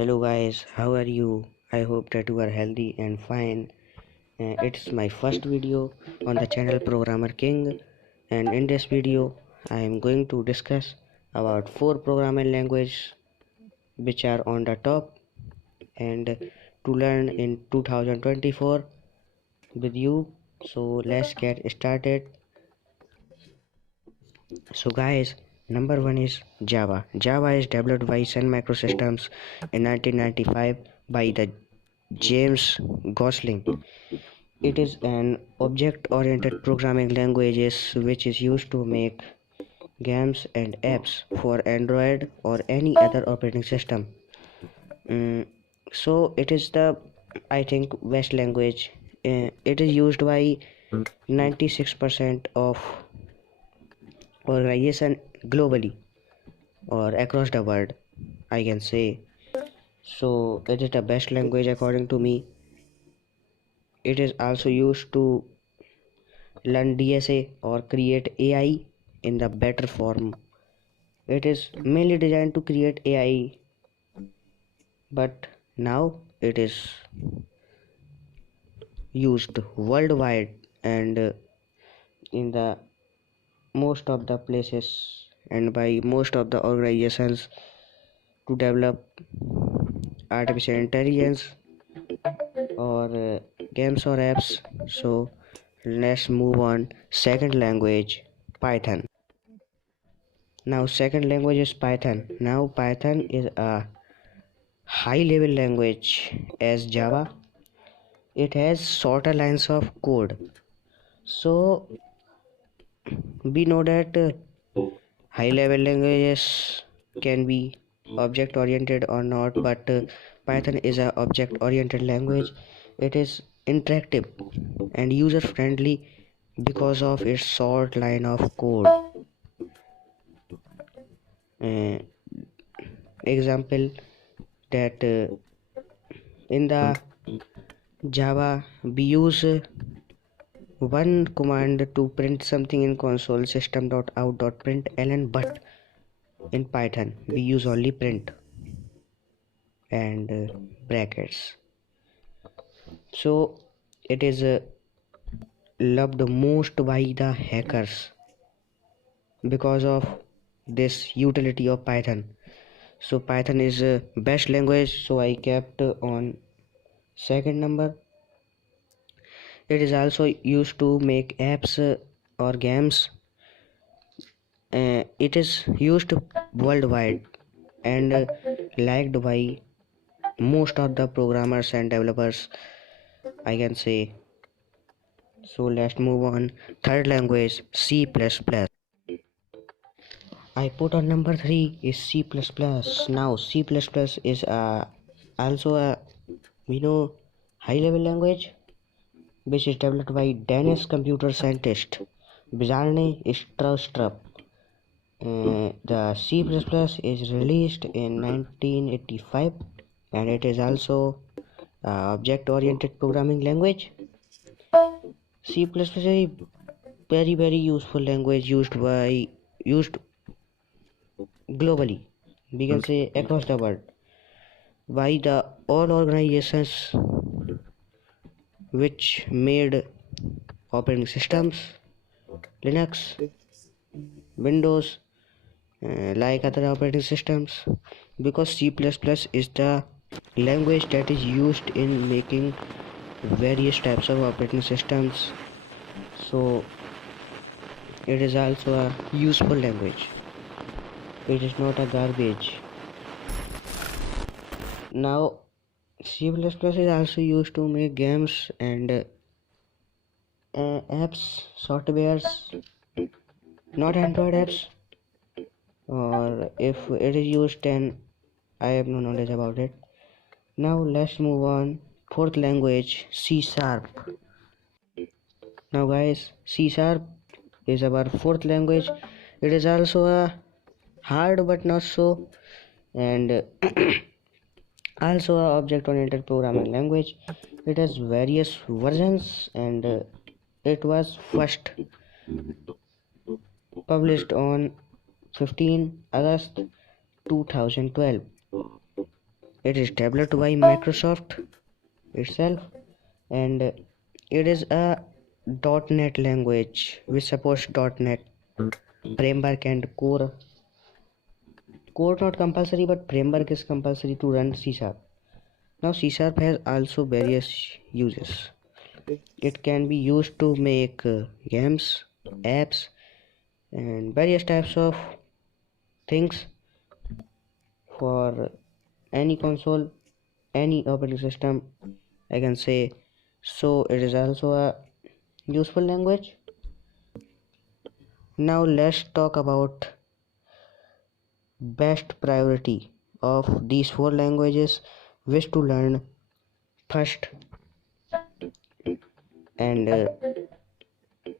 Hello guys, how are you? I hope that you are healthy and fine. It's my first video on the channel Programmer King, and in this video I am going to discuss about four programming languages which are on the top and to learn in 2024 with you. So let's get started. So guys, number one is Java. Java is developed by Sun Microsystems in 1995 by the James Gosling. It is an object-oriented programming language which is used to make games and apps for Android or any other operating system. Mm, so it is the, I think, best language. It is used by 96% of organization globally or across the world, I can say. So it is the best language according to me. It is also used to learn DSA or create AI in the better form. It is mainly designed to create AI, but now it is used worldwide and in the most of the places and by most of the organizations to develop artificial intelligence or games or apps. So let's move on. Second language, Python. Now second language is Python. Now Python is a high level language as Java. It has shorter lines of code. So we know that high level languages can be object oriented or not, but Python is a object oriented language. It is interactive and user friendly because of its short line of code. Uh, Example that in the Java we use one command to print something in console system.out.println, but in Python we use only print and brackets. So it is loved most by the hackers because of this utility of Python. So Python is best language, so I kept on second number. It is also used to make apps or games. It is used worldwide and liked by most of the programmers and developers, I can say. So let's move on. Third language, C++. I put on number 3 is C++. Now C++ is also a high level language which is developed by Danish computer scientist Bjarne Stroustrup. The C++ is released in 1985 and it is also object-oriented programming language. C++ is a very useful language used globally. We can say across the world by the all organizations which made operating systems, Linux, Windows, like other operating systems, because C++ is the language that is used in making various types of operating systems. So it is also a useful language. It is not a garbage. Now C++ is also used to make games and apps, softwares, not Android apps, or if it is used then I have no knowledge about it. Now let's move on. Fourth language, C sharp. Now guys, C sharp is our fourth language. It is also a hard but not so, and also a object oriented programming language. It has various versions and it was first published on 15 August 2012. it is developed by Microsoft itself, and it is a .NET language which supports .NET framework and core. Core not compulsory, but framework is compulsory to run C Sharp. Now C Sharp has also various uses. It can be used to make games, apps, and various types of things for any console, any operating system, I can say. So it is also a useful language. Now let's talk about best priority of these four languages, which to learn first, and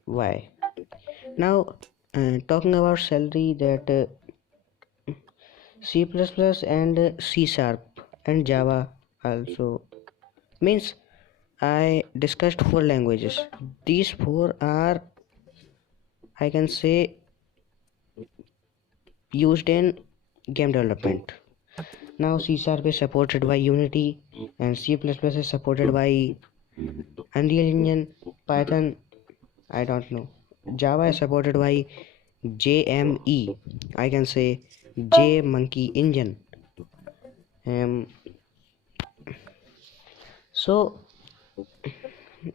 why. Now talking about salary, that C++ and C Sharp and Java also means I discussed four languages. These four are, I can say, used in game development. Now C Sharp is supported by Unity and C++ is supported by Unreal Engine. Python, I don't know. Java is supported by JME, I can say J Monkey Engine. So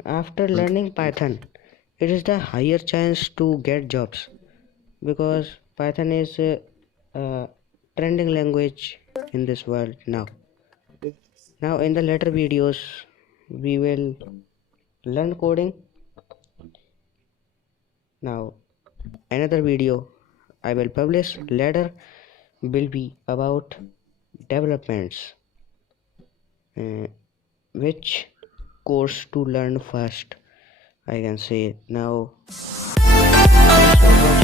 after learning Python, it is the higher chance to get jobs, because Python is a trending language in this world now. Now in the later videos we will learn coding. Now another video I will publish later will be about developments, uh, which course to learn first, I can say. Now thanks for